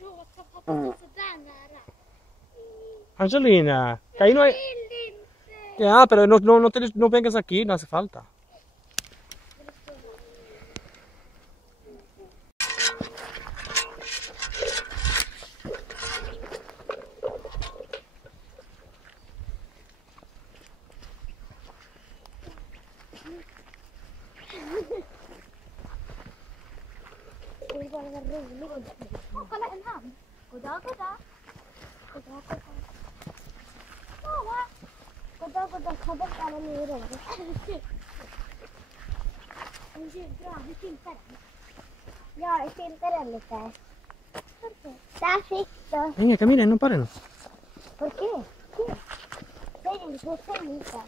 råkar pappa sådär nära. Angelina, que ahí no hay... Ya, pero no vengas aquí, no hace falta. Kolla en hand. Goddag, goddag. Goddag, goddag. Goddag, goddag. Ta bort alla myror. Bra, vi filtar den. Ja, jag filtar den lite. Där fick du. Venga, camina, no paren. ¿Por qué? Säg lite.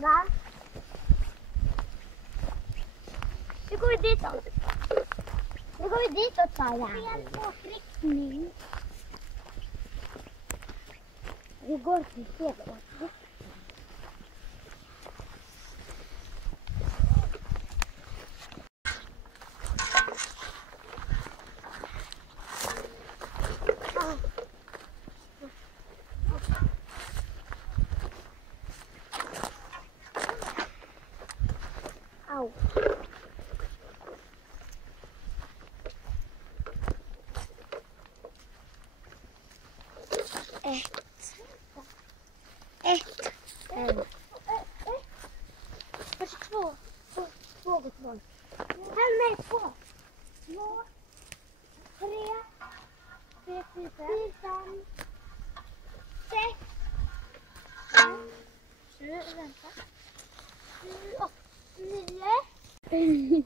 Va? Nu går vi ditåt. Nu går vi ditåt, sa jag. Fel åkriktning. Vi går till fel åkriktning. Au. Två. Här med två. 2, 3, 4, 5, 6, 7, vänta. 7, 8, 9.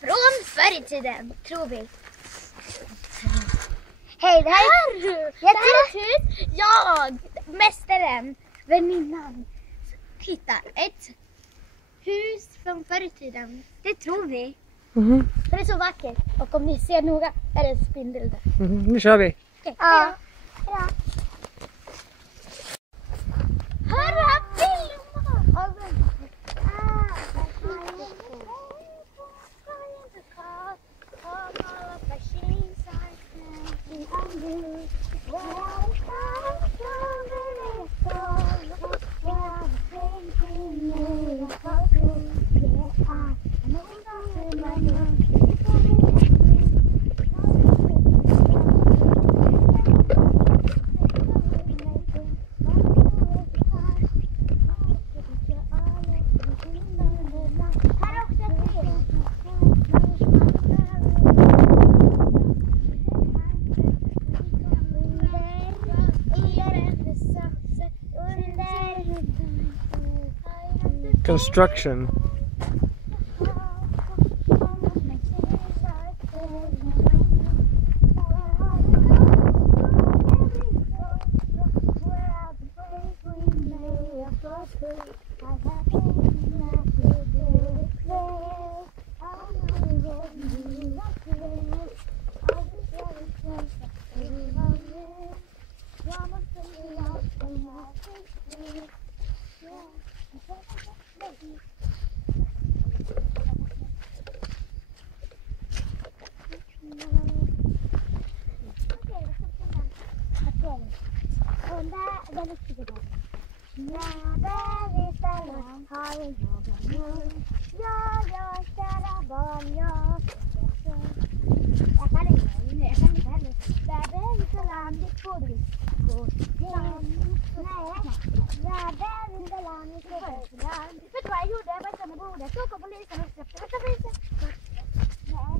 Från förr i tiden, tror vi. Hej, det här är jättehus. Jag, mästaren, väninnan. Titta, ett hus från förr i tiden. Det tror vi. Det är så vackert. Och om ni ser noga är det en spindel där. Nu kör vi. Okay. Ja. Hör du här filmen? Construction. Och där, den är riktigt bra. När vi ställer har vi jobbat. Ja, kära barn, jag kan inte heller. Där vi ställer landet på det. Nej, där vi ställer landet på det. Vet du vad jag gjorde? Jag var inne på bordet. Så kom polisen och släppte. Vänta, polisen. Nej,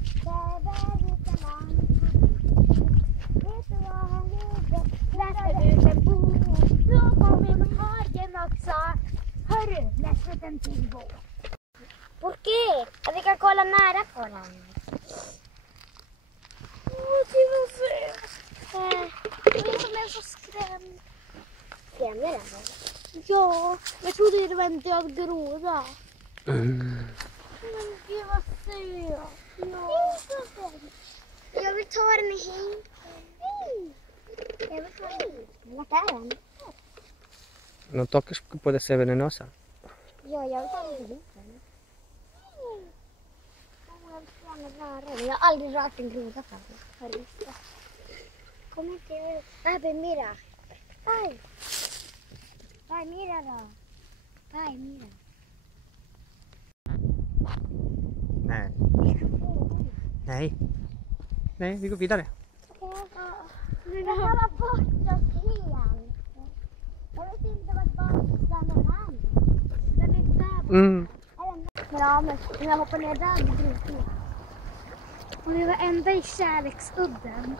där vi ställer landet på det. Vet du vad han gjorde? Läste ut en bok. Då kom min magen och sa: hörru, läs ut en till bok. ¿Por qué? Vi kan kolla nära på den. Det var fint. Jag är så skrämd. Skrämde den? Ja, jag trodde det var en död groda. Men gud vad sur. Ja. Jag vill ta den hit. Jag vill ta den. Vart är den? No toques que puede ser venenosa. Ja, jag vill ta den hit. Jag har aldrig rört en groda förut. Kom inte ut. Bye, Mira. Bye. Bye, Mira då. Bye, Mira. Nej. Nej. Nej, vi går vidare. Men det här var borta helt. Jag vet inte vad barnen är. Den är där. Ja, men jag hoppar ner där. Och vi var ända i kärleksudden.